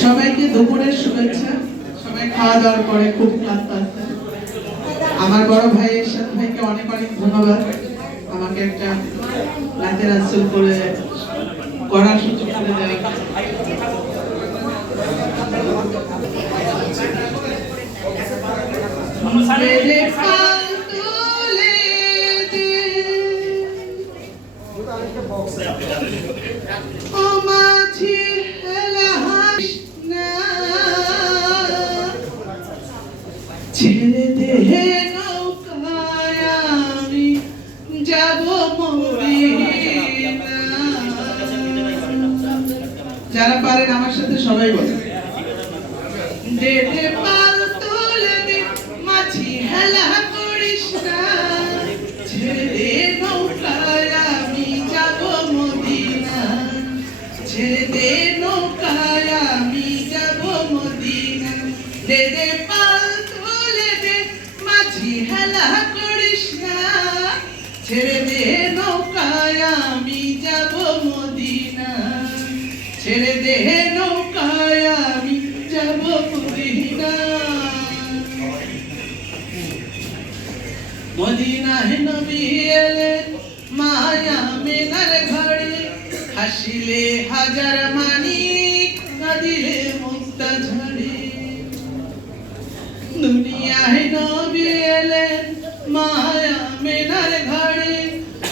সবাইকে দুপুরের শুভেচ্ছা। সবাই খাওয়া দাওয়ার পরে খুব ক্লান্ত আছে। আমার বড় ভাই এরশাদ ভাইকে অনেক অনেক ধন্যবাদ। আমাকে একটা রাতের আশ্রয় করে করার সুযোগ করে দেয় মেরে তুলে ছেড়ে দে নৌকায় আমি যাব যারা পারেন আমার সাথে সবাই বলে তুলে দে হেলা করিস না। ছেড়ে নৌকায় আমি যাব মদিনা ছেড়ে দে নৌকায় আমি যাব মদিনা দে দে হেলা করিস ছেড়ে দে নৌকায়, আমি যাব মদিনা। ছেড়ে দে নৌকায়, আমি যাব মদিনা। মদিনায় নবী এলেন মায়া মেনার ঘরে, হাসিলে হাজার মানিক, কাঁদিলে মুক্তা ঝরে দুনিয়ায় নবী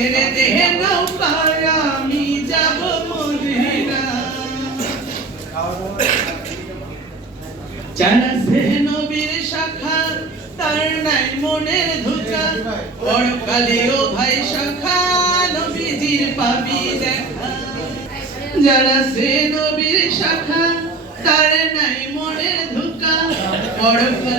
ছেড়ে দে নৌকায় আমি যাব যারা সে নবীর শাখা, তার নাই মনের ধোকা। পরকালে ও ভাই শাখা, নবীজির পাবি দেখা। যারা সে নবীর শাখা, তার নাই মনের ধোকা। পরকালে